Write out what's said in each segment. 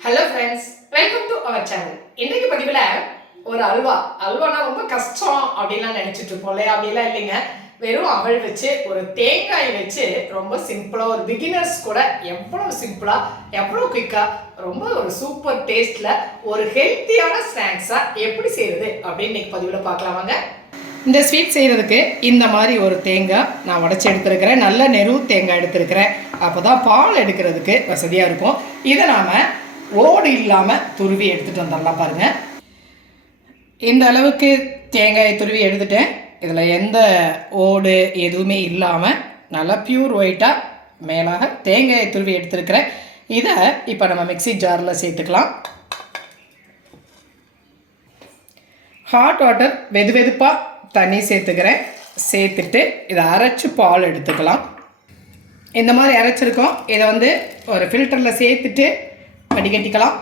Hello friends welcome to our channel இன்றைக்கு பதிவில் ஒரு அல்வா. அல்வானா ரொம்ப கஷ்டம் அப்படின்லாம் நினச்சிட்டு இருப்போம் இல்லையா? அப்படிலாம் இல்லைங்க. வெறும் அவள் வச்சு ஒரு தேங்காய் வச்சு ரொம்ப சிம்பிளாக ஒரு பிகினர்ஸ் கூட எவ்வளோ சிம்பிளாக எவ்வளோ குயிக்காக ரொம்ப ஒரு சூப்பர் டேஸ்ட்டில் ஒரு ஹெல்த்தியான ஸ்நாக்ஸாக எப்படி செய்கிறது அப்படின்னு இன்னைக்கு பதிவில் பார்க்கலாம் வாங்க. இந்த ஸ்வீட் செய்கிறதுக்கு இந்த மாதிரி ஒரு தேங்காய் நான் உடச்சி எடுத்துருக்கிறேன். நல்ல நெரு தேங்காய் எடுத்துருக்கிறேன். அப்போ தான் பால் எடுக்கிறதுக்கு வசதியாக இருக்கும். இதை நாம் ஓடு இல்லாமல் துருவி எடுத்துகிட்டு வந்துடலாம் பாருங்கள் இந்த அளவுக்கு தேங்காயை துருவி எடுத்துட்டேன். இதில் எந்த ஓடு எதுவுமே இல்லாமல் நல்லா பியூர் ஒயிட்டாக மேலாக தேங்காயை துருவி எடுத்துருக்கிறேன். இதை இப்போ நம்ம மிக்ஸி ஜாரில் சேர்த்துக்கலாம். ஹாட் வாட்டர் வெது வெதுப்பாக தண்ணி சேர்த்துக்கிறேன். சேர்த்துட்டு இதை அரைச்சி பால் எடுத்துக்கலாம். இந்த மாதிரி அரைச்சிருக்கோம். இதை வந்து ஒரு ஃபில்டரில் சேர்த்துட்டு வடிகட்டிக்கலாம்.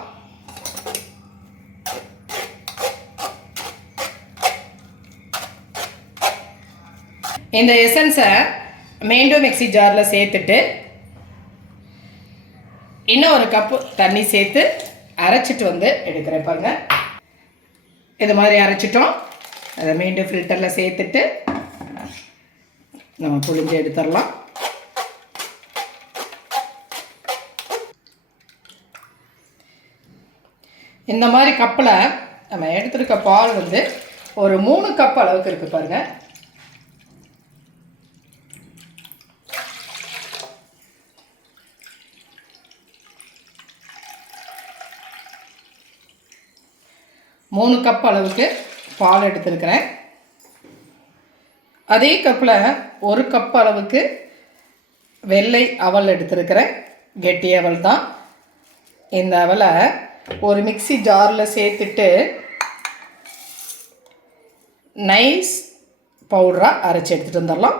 இந்த எசன்ஸை மீண்டும் மிக்ஸி ஜாரில் சேர்த்துட்டு இன்னும் ஒரு கப்பு தண்ணி சேர்த்து அரைச்சிட்டு வந்து எடுக்கிறேன் பாருங்க. இது மாதிரி அரைச்சிட்டோம். அதை மீண்டும் ஃபில்டரில் சேர்த்துட்டு நம்ம புழிஞ்சு எடுத்துடலாம். இந்த மாதிரி கப்பில் நம்ம எடுத்துருக்க பால் வந்து ஒரு மூணு கப் அளவுக்கு இருக்குது பாருங்கள் மூணு கப் அளவுக்கு பால் எடுத்திருக்கிறேன். அதே கப்பில் ஒரு கப் அளவுக்கு வெள்ளை அவல் எடுத்திருக்கிறேன். கெட்டி அவல் தான். இந்த அவலை ஒரு மிக்ஸி ஜாரில் சேர்த்துட்டு நைஸ் பவுடராக அரைச்சி எடுத்துகிட்டு வந்துடலாம்.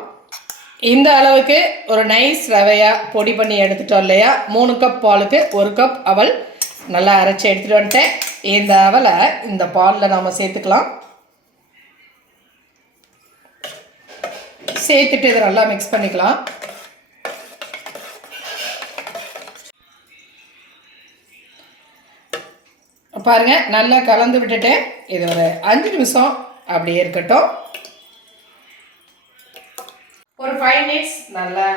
இந்த அளவுக்கு ஒரு நைஸ் ரவையாக பொடி பண்ணி எடுத்துட்டோம் இல்லையா? மூணு கப் பாலுக்கு ஒரு கப் அவல் நல்லா அரைச்சி எடுத்துகிட்டு வந்துட்டேன். இந்த அவலை இந்த பாலில் நாம் சேர்த்துக்கலாம். சேர்த்துட்டு இதை நல்லா மிக்ஸ் பண்ணிக்கலாம். பாருங்கள் நல்லா கலந்து விட்டுட்டேன் இது ஒரு அஞ்சு நிமிஷம் அப்படியே இருக்கட்டும். ஒரு ஃபைவ் மினிட்ஸ் நல்லா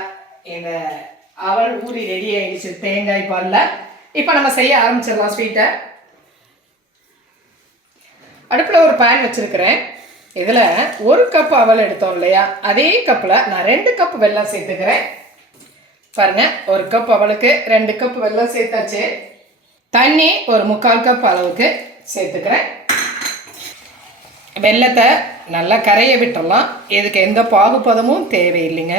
இந்த அவல் ஊறி ரெடி ஆகிடுச்சு தேங்காய் பாலில். இப்போ நம்ம செய்ய ஆரம்பிச்சிடலாம் ஸ்வீட்டை அடுப்பில் ஒரு பேன் வச்சுருக்கிறேன். இதில் ஒரு கப் அவல் எடுத்தோம் இல்லையா? அதே கப்பில் நான் ரெண்டு கப் வெள்ளம் சேர்த்துக்கிறேன். பாருங்க ஒரு கப் அவளுக்கு ரெண்டு கப் வெல்லம் சேர்த்தாச்சு. தண்ணி ஒரு முக்கால் கப் அளவுக்கு சேர்த்துக்கிறேன். வெள்ளத்தை நல்லா கரைய விட்டுடலாம் இதுக்கு எந்த பாகுபதமும் தேவையில்லைங்க.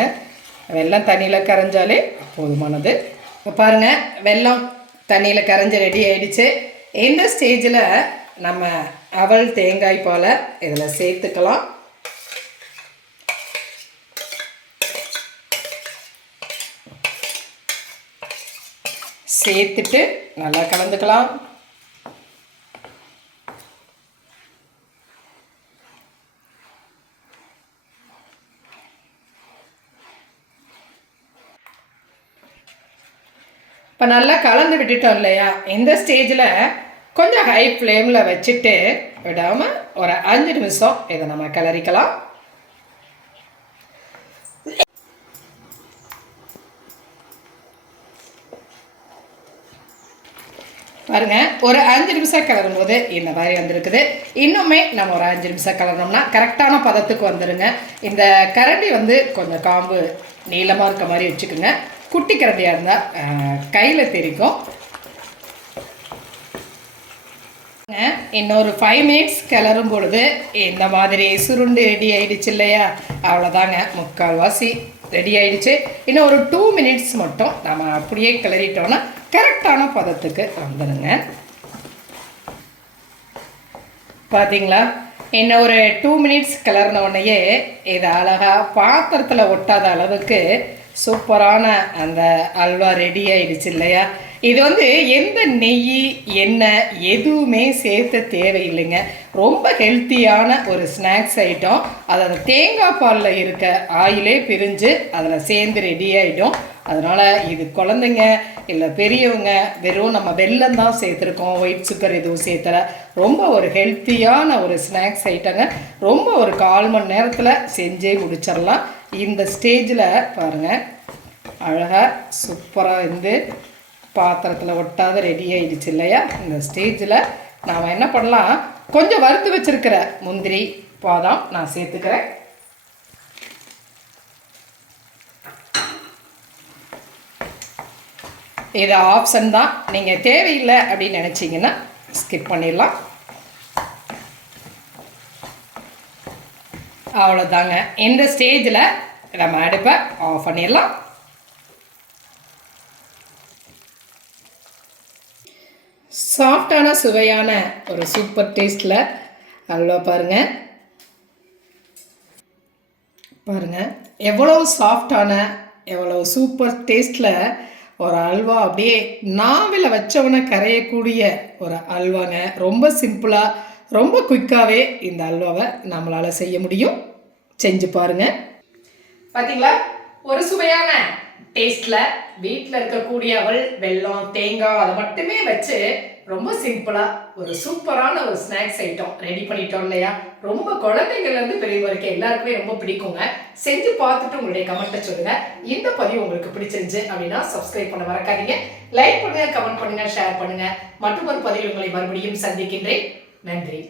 வெள்ளம் தண்ணியில் கரைஞ்சாலே போதுமானது. இப்போ பாருங்கள் வெள்ளம் தண்ணியில் கரைஞ்சி ரெடி ஆகிடுச்சு இந்த ஸ்டேஜில் நம்ம அவல் தேங்காய் பாலை இதில் சேர்த்துக்கலாம். சேர்த்துட்டு நல்லா கலந்துக்கலாம். இப்போ நல்லா கலந்து விட்டுட்டோம் இல்லையா? இந்த ஸ்டேஜில் கொஞ்சம் ஹை ஃப்ளேமில் வச்சுட்டு விடாமல் ஒரு அஞ்சு நிமிஷம் இதை நம்ம கிளறிக்கலாம். பாருங்க ஒரு அஞ்சு நிமிஷம் கலரும் போது இந்த மாதிரி வந்திருக்குது. இன்னுமே நம்ம ஒரு அஞ்சு நிமிஷம் கிளறோம்னா கரெக்டான பதத்துக்கு வந்துடுங்க இந்த கரண்டி வந்து கொஞ்சம் காம்பு நீளமாக இருக்க மாதிரி வச்சுக்கோங்க. குட்டி கரண்டியாக இருந்தால் கையில் தெரிக்கும். இன்னொரு ஃபைவ் மினிட்ஸ் கிளறும் பொழுது இந்த மாதிரி சுருண்டு ரெடி ஆயிடுச்சு இல்லையா? அவ்வளோதாங்க முக்கால்வாசி ரெடி ஆயிடுச்சு. இன்னும் ஒரு டூ மினிட்ஸ் மட்டும் நம்ம அப்படியே கிளறிட்டோன்னா கரெக்டான பதத்துக்கு வந்துடுங்க பார்த்தீங்களா இன்னும் ஒரு டூ மினிட்ஸ் கிளறினோடனேயே இது அழகாக பாத்திரத்தில் ஒட்டாத அளவுக்கு சூப்பரான அந்த அல்வா ரெடி ஆயிடுச்சு இல்லையா? இது வந்து எந்த நெய் எண்ணெய் எதுவுமே சேர்த்த தேவையில்லைங்க. ரொம்ப ஹெல்த்தியான ஒரு ஸ்நாக்ஸ் ஐட்டம் அது அந்த தேங்காய் பாலில் இருக்க ஆயிலே பிரிஞ்சு அதில் சேர்ந்து ரெடி ஆகிடும் அதனால் இது குழந்தைங்க இல்லை பெரியவங்க வெறும் நம்ம வெல்லம் தான் சேர்த்துருக்கோம் ஒயிட் சுகர் எதுவும் சேர்த்தல. ரொம்ப ஒரு ஹெல்த்தியான ஒரு ஸ்நாக்ஸ் ஐட்டங்க ரொம்ப ஒரு கால் மணி நேரத்தில் செஞ்சே முடிச்சிடலாம் இந்த ஸ்டேஜில் பாருங்கள் அழகாக சூப்பராக வந்து பாத்திரத்தில் ஒட்டாத ரெடி ஆயிடுச்சு இல்லையா? இந்த ஸ்டேஜில் நாம் என்ன பண்ணலாம்? கொஞ்சம் வறுத்து வச்சுருக்கிற முந்திரி பாதாம் நான் சேர்த்துக்கிறேன். இது ஆப்ஷன் தான். நீங்கள் தேவையில்லை அப்படின்னு நினச்சிங்கன்னா ஸ்கிப் பண்ணிடலாம். அவ்வளோதாங்க இந்த ஸ்டேஜில் நம்ம அடுப்பை ஆஃப் பண்ணிடலாம். சாஃப்டான சுவையான ஒரு சூப்பர் டேஸ்ட்டில் அல்வா பாருங்கள் பாருங்கள் எவ்வளோ சாஃப்டான எவ்வளோ சூப்பர் டேஸ்ட்டில் ஒரு அல்வா அப்படியே நாவில் வச்சவனை கரையக்கூடிய ஒரு அல்வாங்க. ரொம்ப சிம்பிளாக ரொம்ப குயிக்காகவே இந்த அல்வாவை நம்மளால் செய்ய முடியும். செஞ்சு பாருங்கள் பார்த்தீங்களா ஒரு சுவையான டேஸ்ட்டில் வீட்டில் இருக்கக்கூடிய அவள் வெல்லம் தேங்காய் அதை மட்டுமே வச்சு ரொம்ப சிம்பிளாக ஒரு சூப்பரான ஒரு ஸ்நாக்ஸ் ஐட்டம் ரெடி பண்ணிட்டோம் இல்லையா? ரொம்ப குழந்தைங்கள்லேருந்து பெரியவங்க வரைக்கும் எல்லாருக்குமே ரொம்ப பிடிக்குங்க. செஞ்சு பார்த்துட்டு உங்களுடைய கமெண்ட்டை சொல்லுங்கள் இந்த பதிவு உங்களுக்கு பிடிச்சிருந்துச்சு அப்படின்னா சப்ஸ்கிரைப் பண்ண மறக்காதீங்க. லைக் பண்ணுங்க கமெண்ட் பண்ணுங்கள் ஷேர் பண்ணுங்கள் மற்றும் ஒரு பதிவு உங்களை மறுபடியும் சந்திக்கின்றேன். நன்றி.